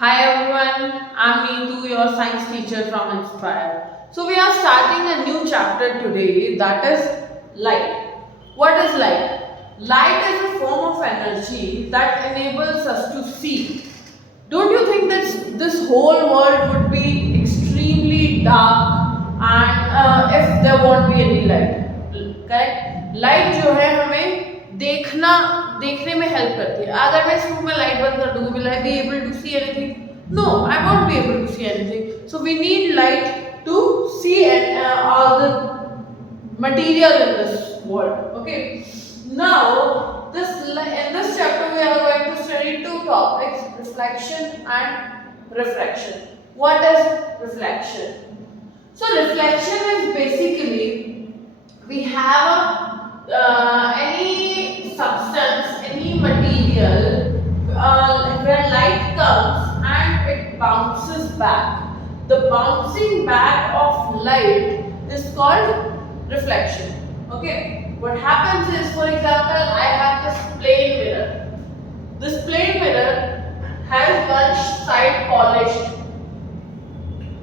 Hi everyone, I'm Neetu, your science teacher from Inspire. So we are starting a new chapter today, that is light. What is light? Light is a form of energy that enables us to see. Don't you think that this whole world would be extremely dark and if there won't be any light? Correct? Light जो है हमें देखने में help करती है. अगर मैं इस रूम में लाइट बंद कर दूंगी, will I be able to see anything? No, I won't be able to see anything. So we need light to see all the material in this world. Okay. Now, in this chapter we are going to study two topics: reflection and refraction. What is reflection? So reflection is basically we have any substance, any material where light comes and it bounces back. The bouncing back of light is called reflection. Okay. What happens is, for example, I have this plain mirror. This plain mirror has one side polished.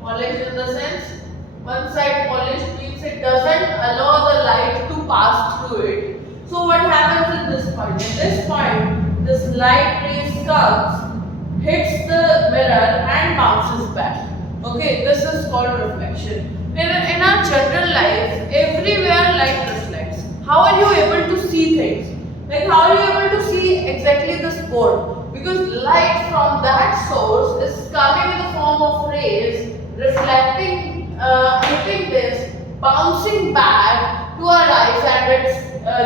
Polished in the sense, one side polished means it doesn't allow the light to pass through it. So what happens at this point? At this point, this light rays comes, hits the mirror and bounces back. Okay, this is called reflection. In our general life, everywhere light reflects. How are you able to see things? Like how are you able to see exactly this board? Because light from that source is coming in the form of rays, reflecting, hitting this, bouncing back to our eyes, and it's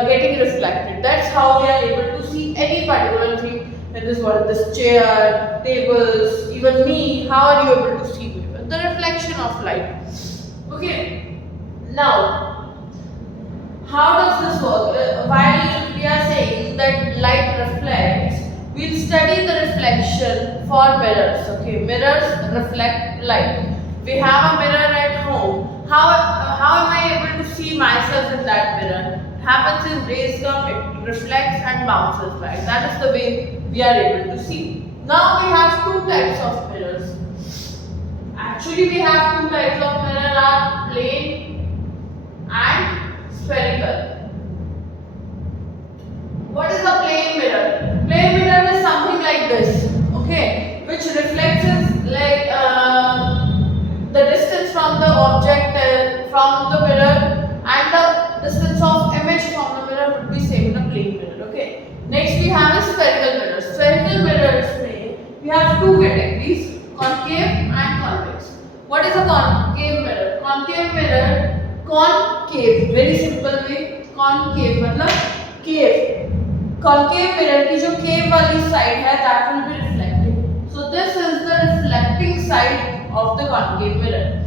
getting reflected. That's how we are able to see any particular thing in this world. This chair, tables, even me. How are you able to see me? The reflection of light. Okay. Now, how does this work? While we are saying that light reflects, we'll study the reflection for mirrors. Okay, mirrors reflect light. We have a mirror at home. How am I able to see myself in that mirror? It happens is rays come, it reflects and bounces back. That is the way we are able to see. Now we have two types of mirrors. Actually, we have two types of mirror: are plain and spherical. What is a plain mirror? Plain mirror is something like this, okay, which reflects is like the distance from the object from the mirror and the distance of image from the mirror would be same in a plain mirror. Okay. Next we have a spherical mirror. Spherical mirrors we have two categories: concave and convex. What is a concave mirror? Concave mirror, concave, very simple way. Concave मतलब cave. Concave mirror की जो cave वाली side है, that will be reflecting. So this is the reflecting side of the concave mirror.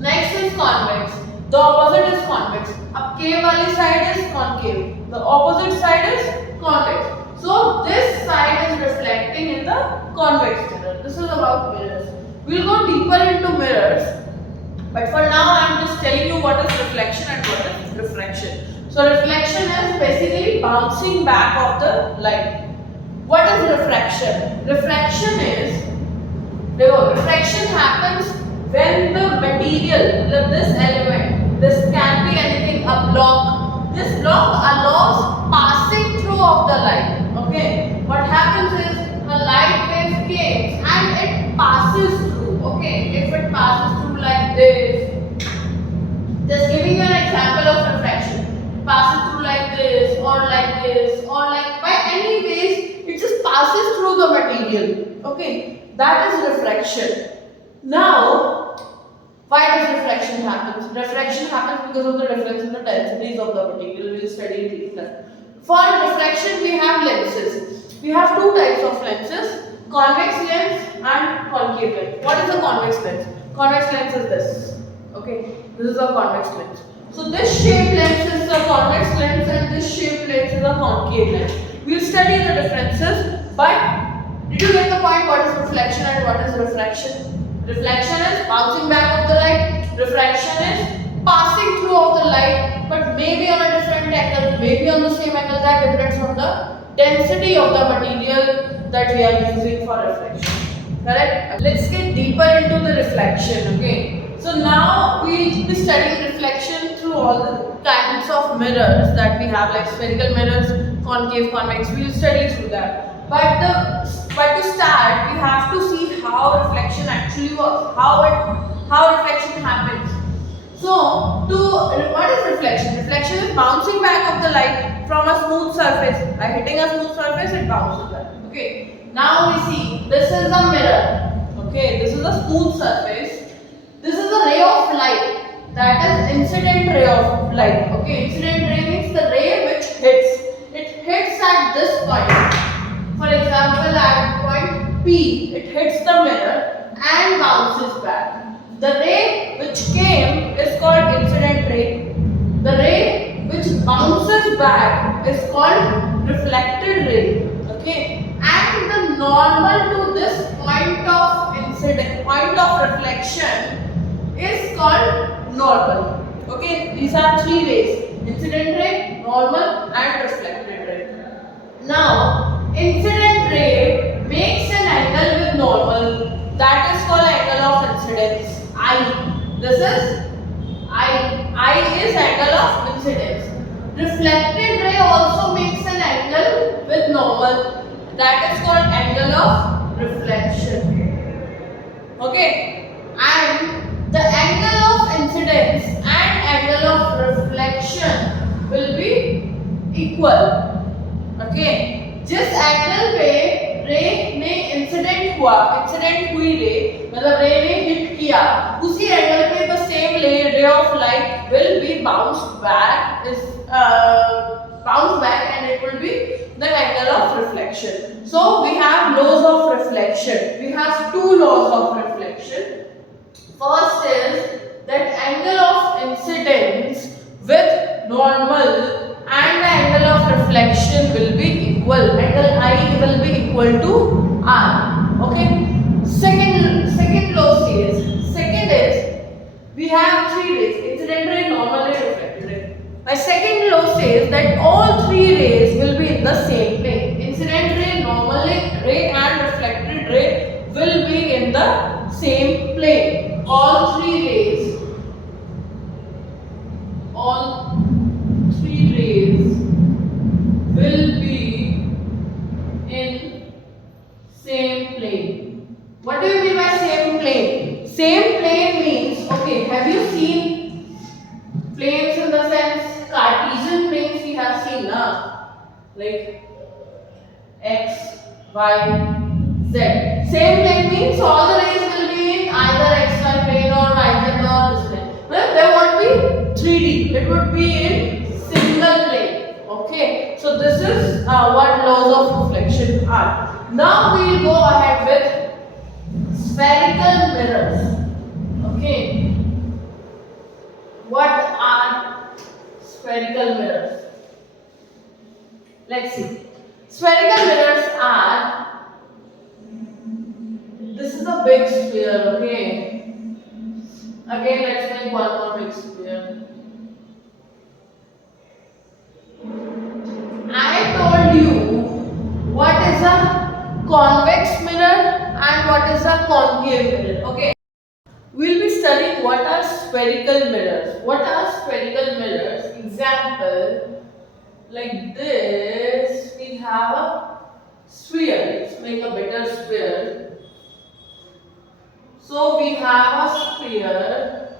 Next is convex. The opposite is convex. अब cave वाली side is concave. The opposite side is convex. So this side is reflecting in the convex mirror. This is about mirrors. We'll go deeper into mirrors, but for now I'm just telling you what is reflection and what is refraction. So reflection is basically bouncing back of the light. What is refraction? Refraction is, refraction happens when the material, this element, this can be anything, a block. This block allows passing through of the light. Okay. What happens is a light wave came and it passes through. Okay. If it passes through like this, just giving you an example of refraction. It passes through like this or like this or like by any ways, it just passes through the material. Okay. That is refraction. Now, why does refraction happen? Refraction happens because of the difference in the densities of the material. We will study it later. For refraction, we have lenses. We have two types of lenses: convex lens and concave lens. What is a convex lens? Convex lens is this. Okay, this is a convex lens. So this shaped lens is a convex lens and this shaped lens is a concave lens. We will study the differences, but did you get the point? What is reflection and what is refraction? Reflection is bouncing back of the light. Refraction is passing through of the light, but maybe on a different angle, maybe on the same angle. That depends on the density of the material that we are using for reflection. Correct? Let's get deeper into the reflection. Okay. So now we'll be studying reflection through all the kinds of mirrors that we have, like spherical mirrors, concave, convex. We'll study through that. But to start, we have to see how reflection actually works, how reflection happens. So, what is reflection? Reflection is bouncing back of the light from a smooth surface. By hitting a smooth surface, it bounces back. Okay. Now we see this is a mirror. Okay, this is a smooth surface. This is a ray of light. That is incident ray of light. Okay, incident ray means the ray which hits. It hits at this point. For example, at point P, it hits the mirror and bounces back. The ray which came is called incident ray. The ray which bounces back is called reflected ray. Okay, and the normal to this point of reflection is called normal. Okay, these are three rays: incident ray, normal, and reflected ray. Now, incident ray makes an angle with normal. That is called angle of incidence. I. This is I. I is angle of incidence. Reflected ray also makes an angle with normal. That is called angle of reflection. Okay. And the angle of incidence and angle of reflection will be equal. Okay. जिस angle पे रे ने incident हुई रे मतलब रे ने hit किया उसी एंगल पे the same ray of light will be bounced back and it will be the angle of reflection. So we have laws of reflection. We have two laws of reflection. First is that angle of incidence with normal and the angle of reflection will be equal. Angle I will be equal to R. Okay. Second law says, second is we have three rays: incident ray, normal ray, reflected ray. My second law says that all three rays will be in the same plane. Incident ray, normal ray, and reflected ray will be in the same plane. All three rays will be in same plane. What do you mean by same plane? Same plane means, okay, have you seen planes in the sense Cartesian planes we have seen, like X, Y, Z. Same plane means all the rays will be in either XY plane or YZ or this plane. Well, there won't be 3D, it would be in single plane. Okay, so this is what laws of reflection are. Now we will go ahead with spherical mirrors. Okay, what are spherical mirrors? Let's see. Spherical mirrors are, this is a big sphere, okay. Again, let's make one more big sphere. I told you what is a convex mirror and what is a concave mirror. Okay. We'll be studying what are spherical mirrors. What are spherical mirrors? Example, like this, we have a sphere. Let's make a better sphere. So we have a sphere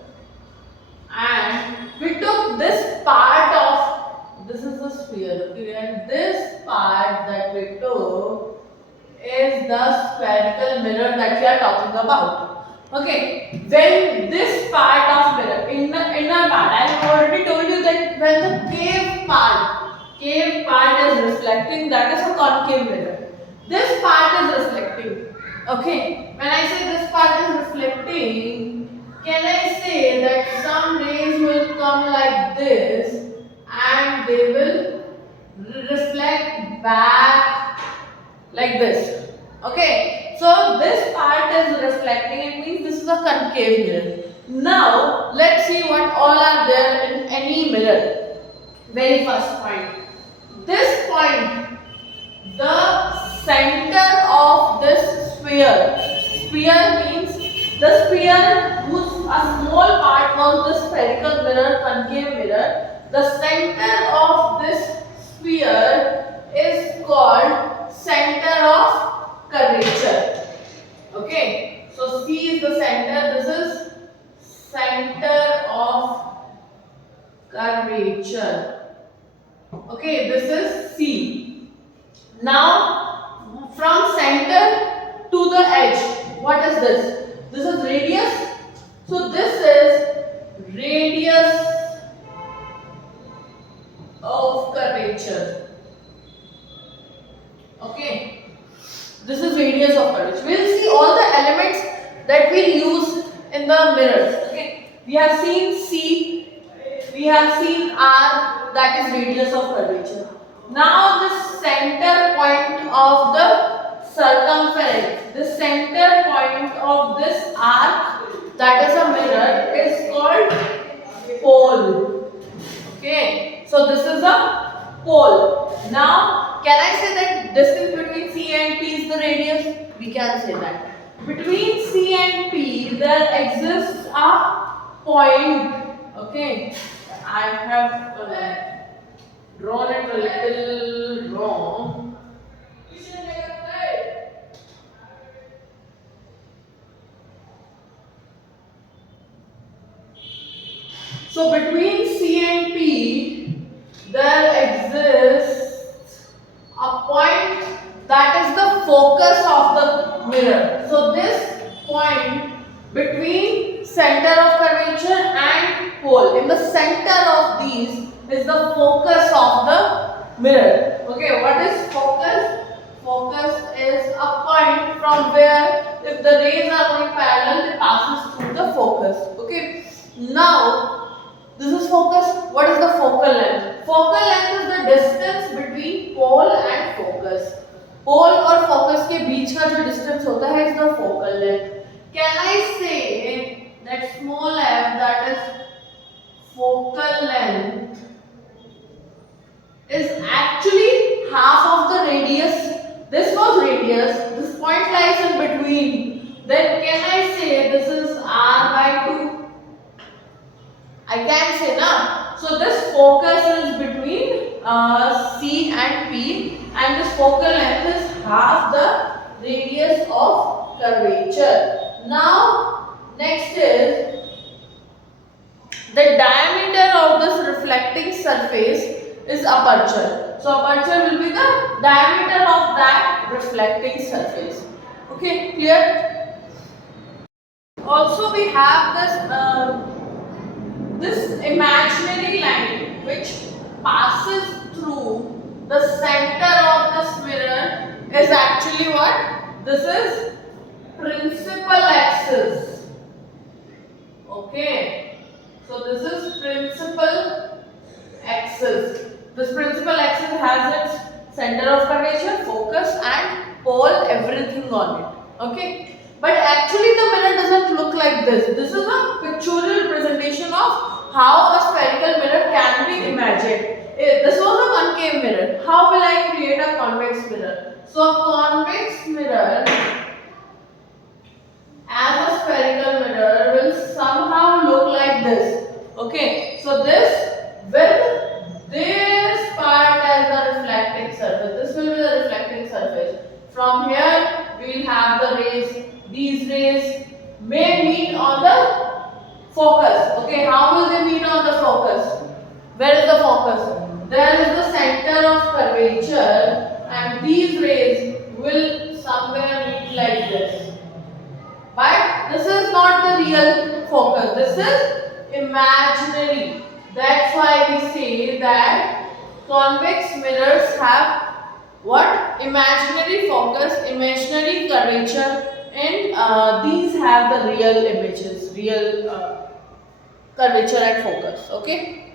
and we took this part of, this is the sphere, okay, and this part that we took is the spherical mirror that we are talking about. Okay, when this part of mirror, in the inner part, I have already told you that when the cave part is reflecting, that is a concave mirror. This part is reflecting. Okay, when I say this part is reflecting, can I say that some rays will come like this and they will reflect back like this? Okay, so this part is reflecting, it means this is a concave mirror. Now, let's see what all are there in any mirror. Very first point. This point, the center of this sphere, sphere means the sphere whose a small part was the spherical mirror, concave mirror. The center of this sphere is called center of curvature. Okay, so C is the center. This is center of curvature. Okay, this is C. Now, from center to the edge, what is this? This is radius. So this is radius of curvature. Okay, this is radius of curvature. We will see all the elements that we use in the mirrors. Okay, we have seen C, we have seen R, that is radius of curvature. Now the center point of the circumference, the center point of this arc, that is a mirror, is called pole. Okay, so this is a pole. Now, can I say that distance between C and P is the radius? We can say that. Between C and P, there exists a point. Okay, I have drawn it a little wrong. So between C and P, there exists a point that is the focus of the mirror. So this point between center of curvature and pole, in the center of these is the focus of the mirror. Okay, what is focus? Focus is a point from where if the rays are going parallel, it passes through the focus. Okay, now this is focus. What is the focal length? Focal length is the distance between pole and focus. Pole और focus के बीच का जो distance होता है is the focal length. Can I say that small f, that is focal length, is actually half of the radius? This was radius. This point lies in between. Then can I say this is r by 2? I can say na. So this focus is between C and P, and this focal length is half the radius of curvature. Now, next is the diameter of this reflecting surface is aperture. So aperture will be the diameter of that reflecting surface. Okay, clear? Also, we have this imaginary line which passes through the center of this mirror is actually what? This is principal axis. Okay, so this is principal axis. This principal axis has its center of curvature, focus and pole, everything on it. Okay, but actually the mirror doesn't look like this. This is a pictorial representation of how a spherical mirror can be imagined. This was a concave mirror. How will I create a convex mirror? So a convex mirror as a spherical mirror will somehow look like this. Okay, so this with this part as the reflecting surface. This will be the reflecting surface. From here we will have the rays. These rays may meet on the focus. Okay, how will they meet on the focus? Where is the focus? There is the center of curvature, and these rays will somewhere meet like this. But this is not the real focus. This is imaginary. That's why we say that convex mirrors have what? Imaginary focus, imaginary curvature, and these have the real images, real curvature and focus. Okay.